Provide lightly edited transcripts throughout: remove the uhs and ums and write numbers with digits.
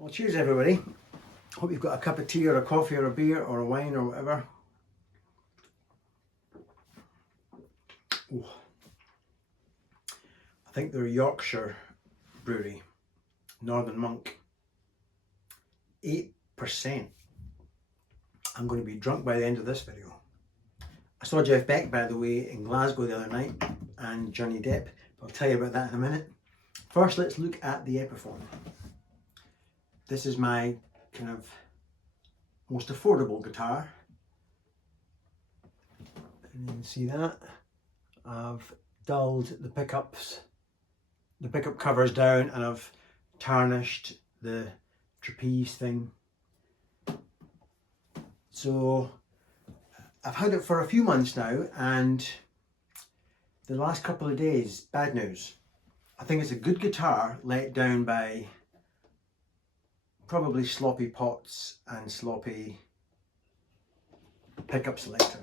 Well, cheers everybody. Hope you've got a cup of tea or a coffee or a beer or a wine or whatever. Ooh. I think they're a Yorkshire brewery, Northern Monk. 8%. I'm going to be drunk by the end of this video. I saw Jeff Beck, by the way, in Glasgow the other night, and Johnny Depp. I'll tell you about that in a minute. First, let's look at the Epiphone. This is my kind of most affordable guitar. And you can see that. I've dulled the pickup covers down, and I've tarnished the trapeze thing. So I've had it for a few months now, and the last couple of days, bad news. I think it's a good guitar let down by probably sloppy pots and sloppy pickup selector.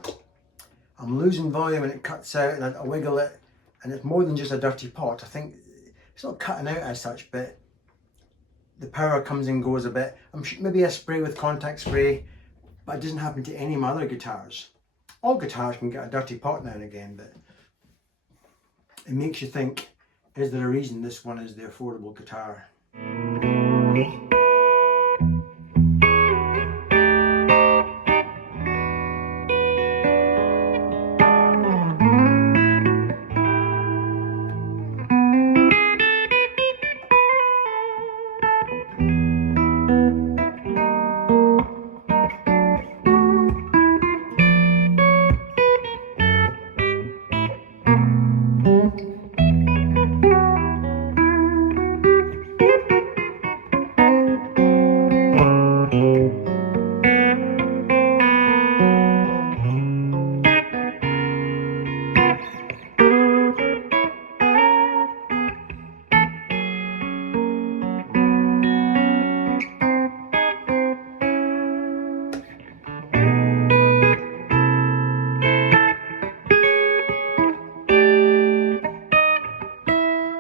I'm losing volume and it cuts out, and I wiggle it, and it's more than just a dirty pot. I think it's not cutting out as such, but the power comes and goes a bit. Maybe a spray with contact spray, but it doesn't happen to any of my other guitars. All guitars can get a dirty pot now and again, but it makes you think, is there a reason this one is the affordable guitar?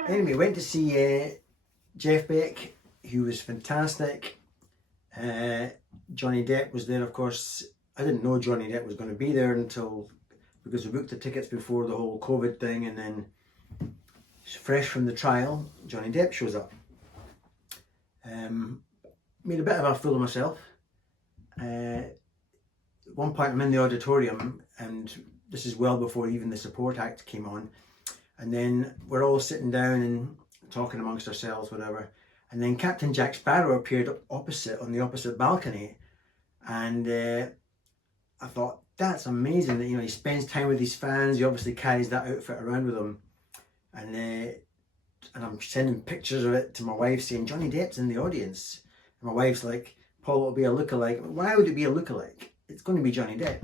Anyway, went to see Jeff Beck, who was fantastic. Johnny Depp was there, of course. I didn't know Johnny Depp was going to be there because we booked the tickets before the whole COVID thing, and then fresh from the trial, Johnny Depp shows up. Made a bit of a fool of myself. At one point I'm in the auditorium, and this is well before even the support act came on. And then we're all sitting down and talking amongst ourselves, whatever. And then Captain Jack Sparrow appeared opposite, on the opposite balcony. And I thought, that's amazing that, he spends time with his fans. He obviously carries that outfit around with him. And I'm sending pictures of it to my wife saying, Johnny Depp's in the audience. And my wife's like, Paul, it'll be a lookalike. Why would it be a lookalike? It's going to be Johnny Depp.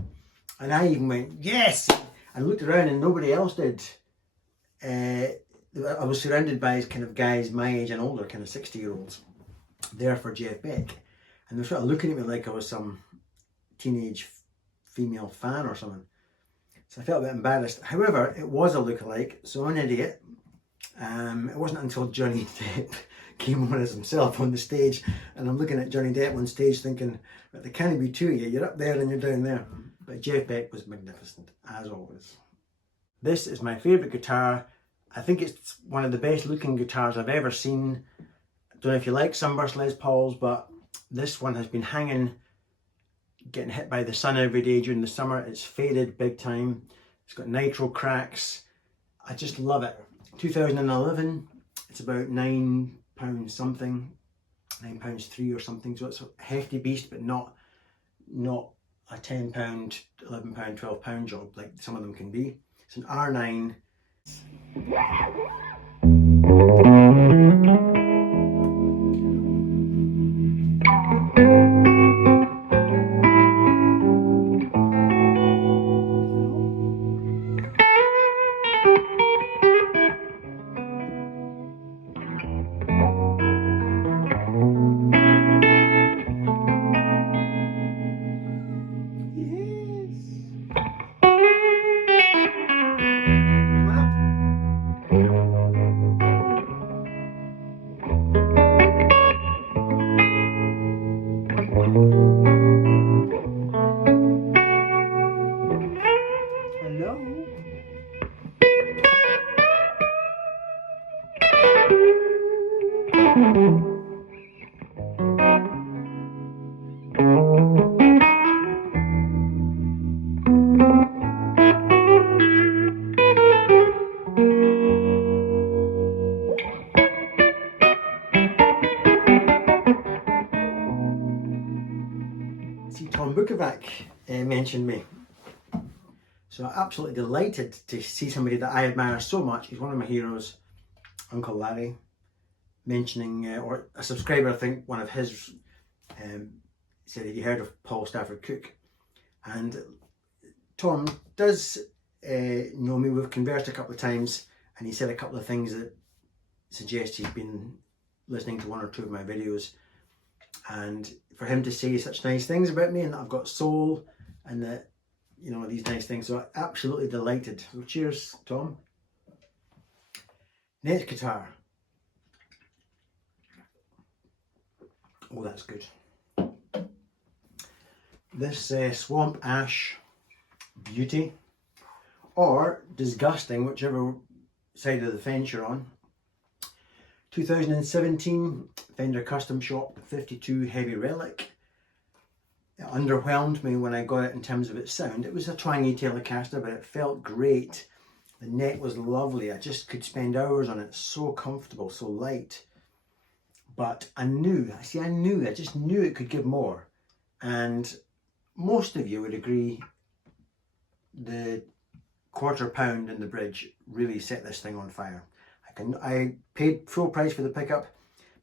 And I even went, yes! I looked around and nobody else did. I was surrounded by kind of guys my age and older, kind of 60-year-olds, there for Jeff Beck. And they're sort of looking at me like I was some teenage female fan or something. So I felt a bit embarrassed. However, it was a lookalike, so I'm an idiot. It wasn't until Johnny Depp came on as himself on the stage, and I'm looking at Johnny Depp on stage thinking, there can't be two of you. You're up there and you're down there. But Jeff Beck was magnificent, as always. This is my favourite guitar. I think it's one of the best looking guitars I've ever seen. I don't know if you like Sunburst Les Pauls, but this one has been hanging, getting hit by the sun every day during the summer. It's faded big time. It's got nitro cracks. I just love it. 2011, it's about £9 something, £9.03 or something. So it's a hefty beast, but not a £10, £11, £12 job like some of them can be. It's an R9. Hello? See, Tom Bukovac mentioned me. So I'm absolutely delighted to see somebody that I admire so much. He's one of my heroes, Uncle Larry, mentioning, or a subscriber, I think, one of his said, have you heard of Paul Stafford Cook? And Tom does know me. We've conversed a couple of times, and he said a couple of things that suggest he's been listening to one or two of my videos. And for him to say such nice things about me, and that I've got soul, and that, you know, these nice things, so absolutely delighted. So cheers, Tom. Next guitar. Oh, that's good. This Swamp Ash Beauty, or Disgusting, whichever side of the fence you're on. 2017 Fender Custom Shop 52 Heavy Relic. It underwhelmed me when I got it in terms of its sound. It was a twangy Telecaster, but it felt great. The neck was lovely. I just could spend hours on it. So comfortable, so light. But I just knew it could give more. And most of you would agree the £1/4 in the bridge really set this thing on fire. I paid full price for the pickup.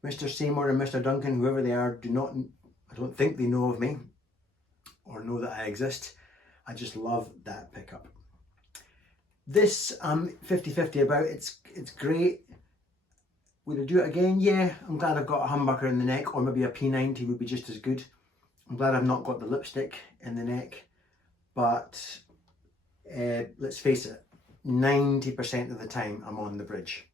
Mr. Seymour and Mr. Duncan, whoever they are, I don't think they know of me or know that I exist. I just love that pickup. This I'm 50-50 about. It's great. Would I do it again? Yeah, I'm glad I've got a humbucker in the neck, or maybe a P90 would be just as good. I'm glad I've not got the lipstick in the neck, but let's face it, 90% of the time I'm on the bridge.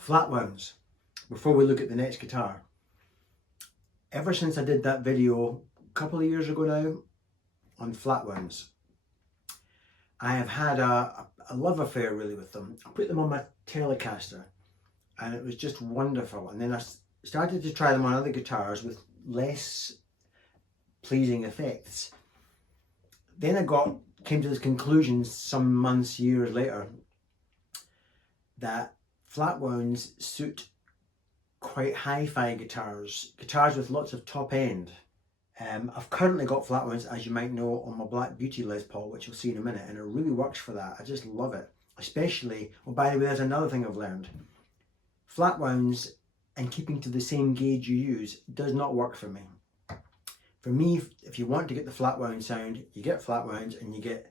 Flat wounds. Before we look at the next guitar, ever since I did that video a couple of years ago now on flat wounds, I have had a love affair really with them. I put them on my Telecaster and it was just wonderful, and then I started to try them on other guitars with less pleasing effects. Then I came to this conclusion some months, years later, that flat wounds suit quite hi-fi guitars with lots of top end. I've currently got flat wounds, as you might know, on my Black Beauty Les Paul, which you'll see in a minute, and it really works for that. I just love it. Especially, well, by the way, there's another thing I've learned. Flat wounds and keeping to the same gauge you use does not work for me. For me, if you want to get the flat wound sound, you get flat wounds and you get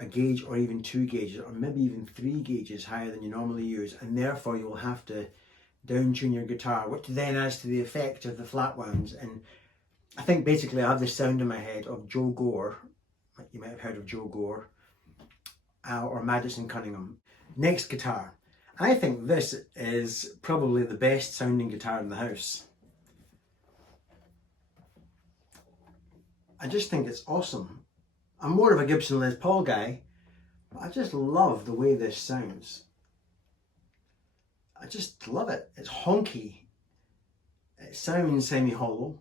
a gauge or even 2 gauges or maybe even 3 gauges higher than you normally use, and therefore you'll have to down tune your guitar, which then adds to the effect of the flat wounds. And I think basically I have this sound in my head of Joe Gore. You might have heard of Joe Gore, or Madison Cunningham. Next guitar. I think this is probably the best sounding guitar in the house. I just think it's awesome. I'm more of a Gibson Les Paul guy, I just love the way this sounds. I just love it. It's honky. It sounds semi-hollow.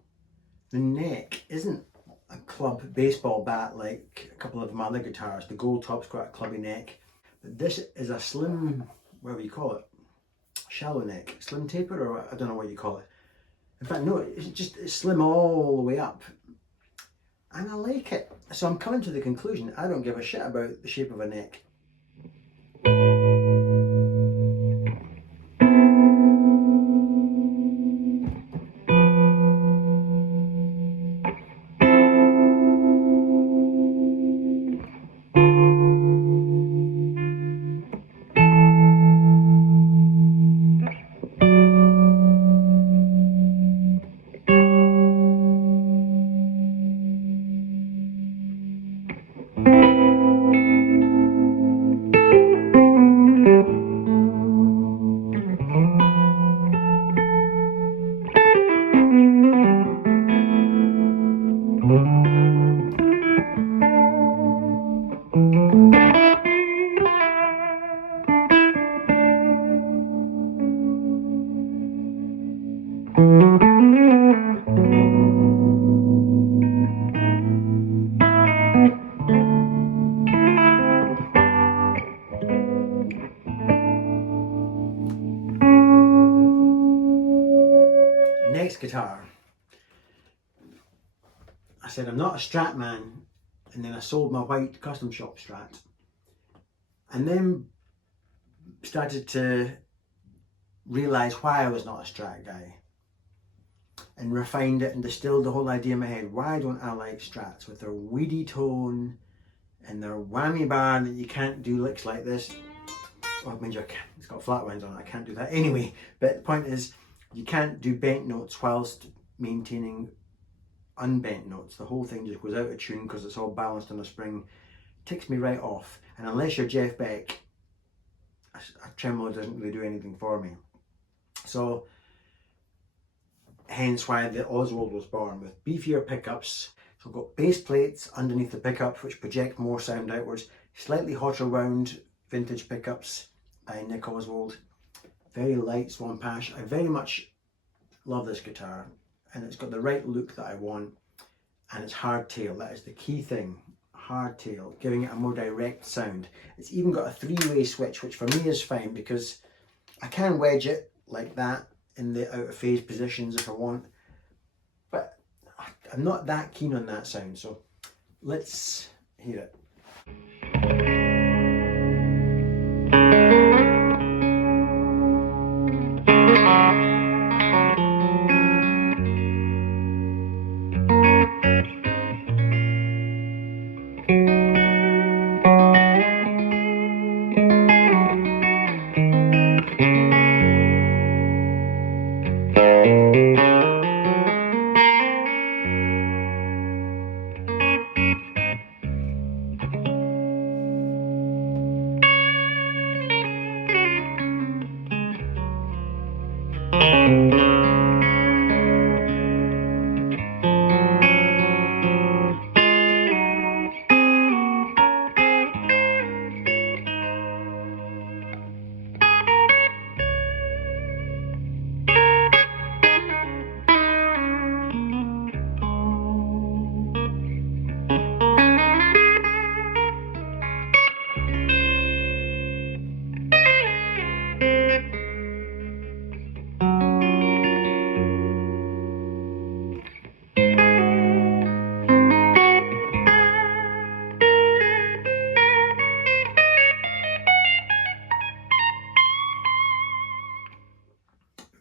The neck isn't a club baseball bat like a couple of my other guitars. The gold top's got a clubby neck. But this is a slim, whatever you call it, shallow neck, slim taper, or I don't know what you call it. In fact, no, it's slim all the way up. And I like it. So I'm coming to the conclusion, I don't give a shit about the shape of a neck. Next guitar. I said I'm not a Strat man, and then I sold my white custom shop Strat, and then started to realise why I was not a Strat guy, and refined it and distilled the whole idea in my head. Why don't I like Strats with their weedy tone and their whammy bar that you can't do licks like this? Well, mind you, it's got flat winds on it, I can't do that anyway. But the point is, you can't do bent notes whilst maintaining unbent notes. The whole thing just goes out of tune because it's all balanced on a spring. Ticks me right off. And unless you're Jeff Beck, a tremolo doesn't really do anything for me. So, hence why the Oswald was born, with beefier pickups. So I've got bass plates underneath the pickup which project more sound outwards. Slightly hotter wound vintage pickups by Nick Oswald. Very light Swan Pash. I very much love this guitar, and it's got the right look that I want, and it's hardtail. That is the key thing. Hardtail, giving it a more direct sound. It's even got a three-way switch, which for me is fine because I can wedge it like that in the out of phase positions if I want, but I'm not that keen on that sound, so let's hear it.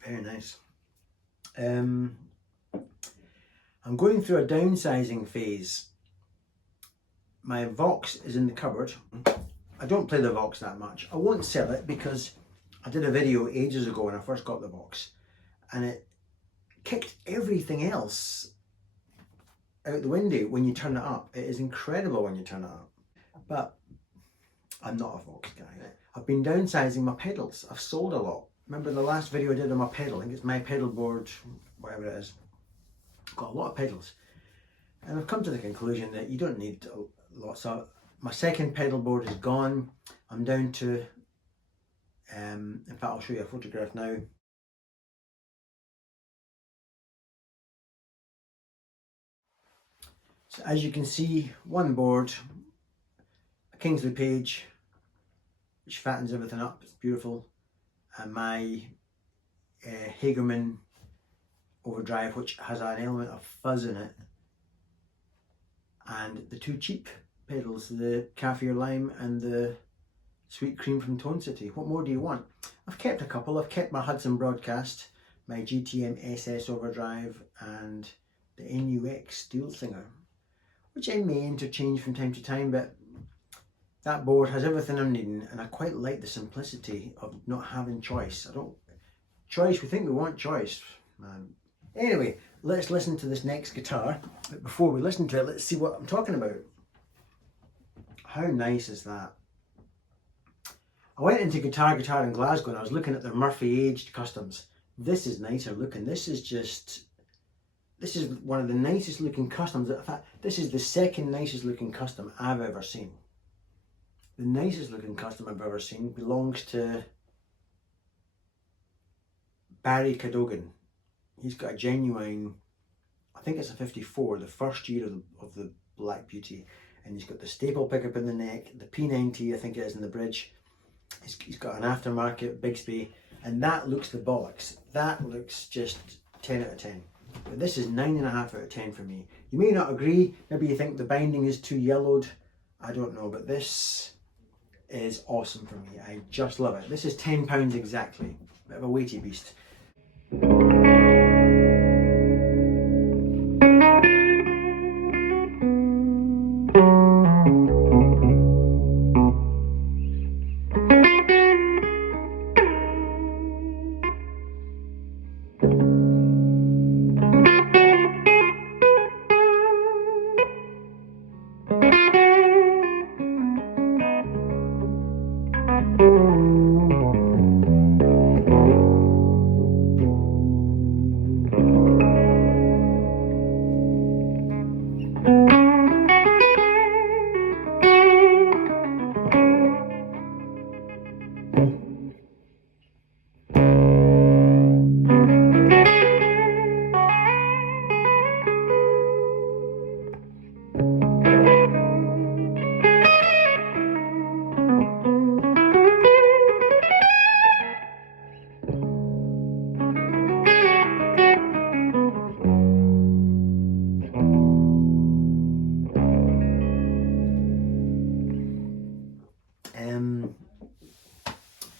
Very nice. I'm going through a downsizing phase. My Vox is in the cupboard. I don't play the Vox that much. I won't sell it because I did a video ages ago when I first got the Vox, and it kicked everything else out the window when you turn it up. It is incredible when you turn it up. But I'm not a Vox guy. I've been downsizing my pedals. I've sold a lot. Remember the last video I did on my pedal? I think it's my pedal board, whatever it is. I've got a lot of pedals. And I've come to the conclusion that you don't need lots of... my second pedal board is gone. I'm down to, in fact I'll show you a photograph now. So as you can see, one board, a Kingsley Page, which fattens everything up, it's beautiful, and my Hagerman Overdrive, which has an element of fuzz in it, and the two cheap pedals, the Cafe or Lime and the Sweet Cream from Tone City. What more do you want? I've kept a couple. I've kept my Hudson Broadcast, my GTM SS Overdrive, and the NUX Steel Singer, which I may interchange from time to time, but that board has everything I'm needing, and I quite like the simplicity of not having choice. Choice, we think we want choice, man. Anyway, let's listen to this next guitar, but before we listen to it, let's see what I'm talking about. How nice is that? I went into Guitar in Glasgow and I was looking at their Murphy aged customs. This is nicer looking. This is one of the nicest looking customs. In fact, this is the second nicest looking custom I've ever seen. The nicest looking custom I've ever seen belongs to Barry Cadogan. He's got a genuine, I think it's a 54, the first year of the Black Beauty, and he's got the staple pickup in the neck, the P90 I think it is in the bridge. He's got an aftermarket Bigsby, and that looks the bollocks. That looks just 10 out of 10. But this is 9.5 out of 10 for me. You may not agree, maybe you think the binding is too yellowed, I don't know, but this is awesome for me. I just love it. This is £10 exactly, bit of a weighty beast.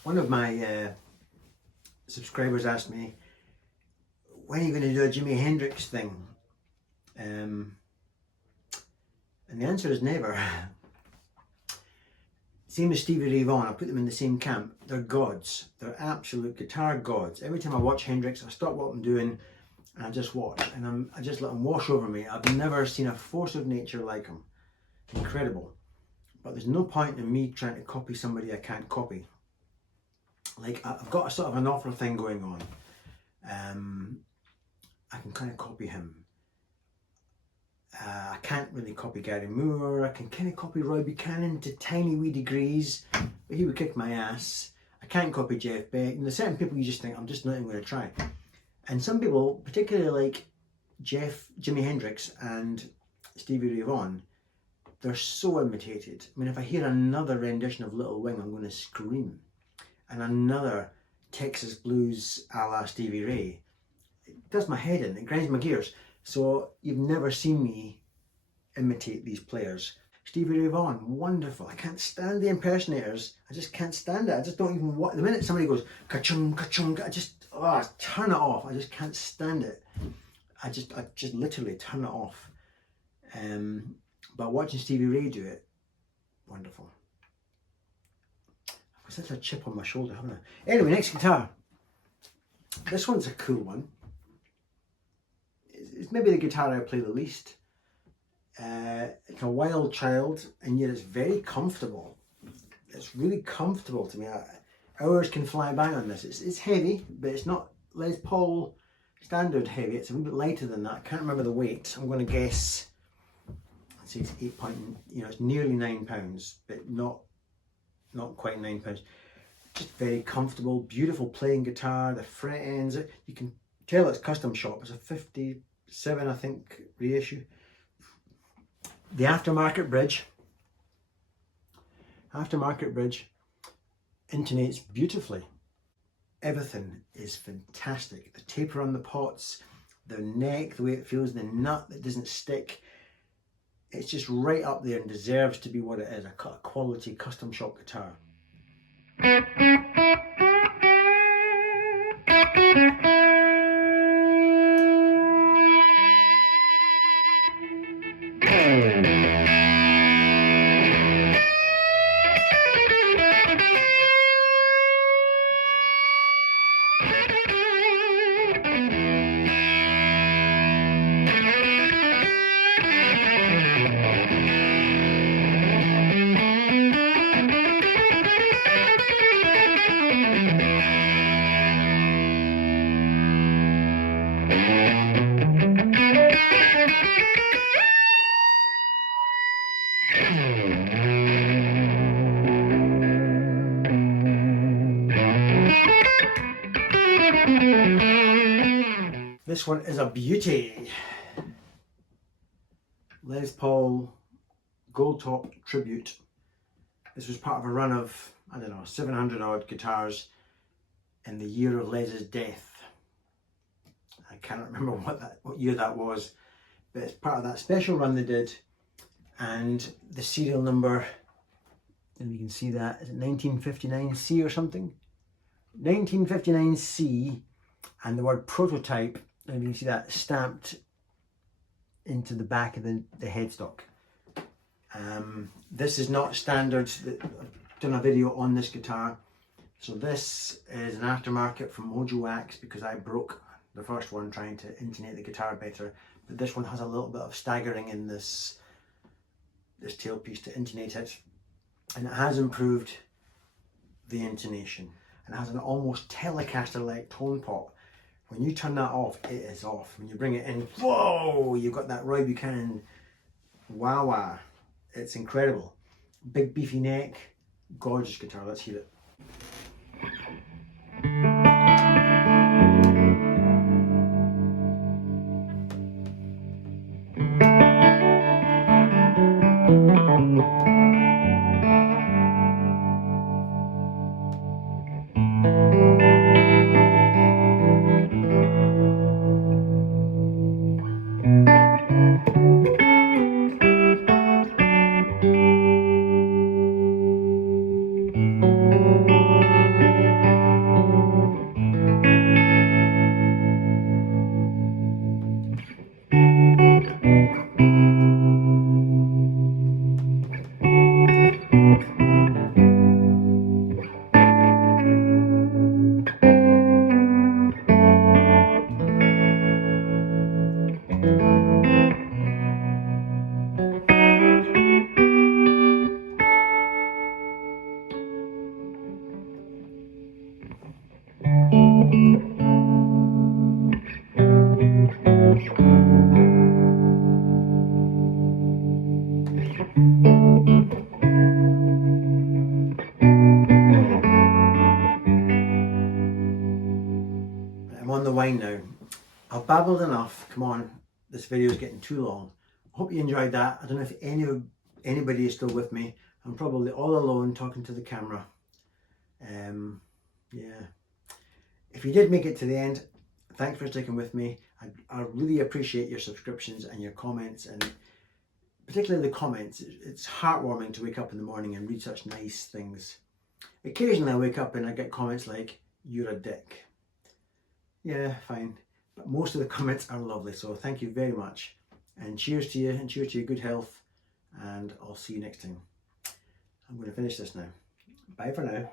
One of my subscribers asked me, when are you going to do a Jimi Hendrix thing? And the answer is never. Same as Stevie Ray Vaughan, I put them in the same camp. They're gods. They're absolute guitar gods. Every time I watch Hendrix, I stop what I'm doing and I just watch, and I just let them wash over me. I've never seen a force of nature like him. Incredible. But there's no point in me trying to copy somebody I can't copy. Like, I've got a sort of an opera thing going on. I can kind of copy him. I can't really copy Gary Moore. I can kind of copy Roy Buchanan to tiny wee degrees, but he would kick my ass. I can't copy Jeff Beck. And there's certain people you just think, I'm just not even going to try. And some people, particularly like Jimi Hendrix and Stevie Ray Vaughan, they're so imitated. I mean, if I hear another rendition of Little Wing, I'm going to scream. And another Texas blues a la Stevie Ray, it does my head in, it grinds my gears. So you've never seen me imitate these players. Stevie Ray Vaughan, wonderful. I can't stand the impersonators. I just can't stand it. I just don't even want, the minute somebody goes ka-chung, ka-chung, I just turn it off. I just can't stand it. I just literally turn it off. But watching Stevie Ray do it, wonderful. I've got such a chip on my shoulder, haven't I? Anyway, next guitar. This one's a cool one. It's maybe the guitar I play the least. It's a wild child, and yet it's very comfortable. It's really comfortable to me. Hours can fly by on this. It's heavy, but it's not Les Paul standard heavy. It's a little bit lighter than that. I can't remember the weight. I'm going to guess I'd say it's 8 point, you know, it's nearly £9, but not quite £9. Just very comfortable, beautiful playing guitar. The fret ends, you can tell it's custom shop. It's a 57, I think, reissue. The aftermarket bridge intonates beautifully. Everything is fantastic. The taper on the pots, the neck, the way it feels, the nut that doesn't stick. It's just right up there and deserves to be what it is, a quality custom shop guitar. This one is a beauty. Les Paul Gold Top Tribute. This was part of a run of, I don't know, 700 odd guitars in the year of Les's death. I can't remember what year that was, but it's part of that special run they did. And the serial number, and you can see that, is it 1959C or something? 1959C, and the word prototype, and you can see that stamped into the back of the headstock. This is not standard. I've done a video on this guitar. So this is an aftermarket from Mojo Wax, because I broke the first one trying to intonate the guitar better. But this one has a little bit of staggering in this tailpiece to intonate it. And it has improved the intonation. And it has an almost Telecaster-like tone pot. When you turn that off, it is off. When you bring it in, whoa, you've got that Roy Buchanan wah-wah. It's incredible. Big beefy neck, gorgeous guitar. Let's hear it. I'm on the wine now. I've babbled enough. Come on, this video is getting too long. I hope you enjoyed that. I don't know if anybody is still with me. I'm probably all alone talking to the camera. Yeah. If you did make it to the end, thanks for sticking with me. I really appreciate your subscriptions and your comments, and particularly the comments. It's heartwarming to wake up in the morning and read such nice things. Occasionally I wake up and I get comments like, "You're a dick." Yeah, fine. But most of the comments are lovely, so thank you very much. And cheers to you, and cheers to your good health, and I'll see you next time. I'm going to finish this now. Bye for now.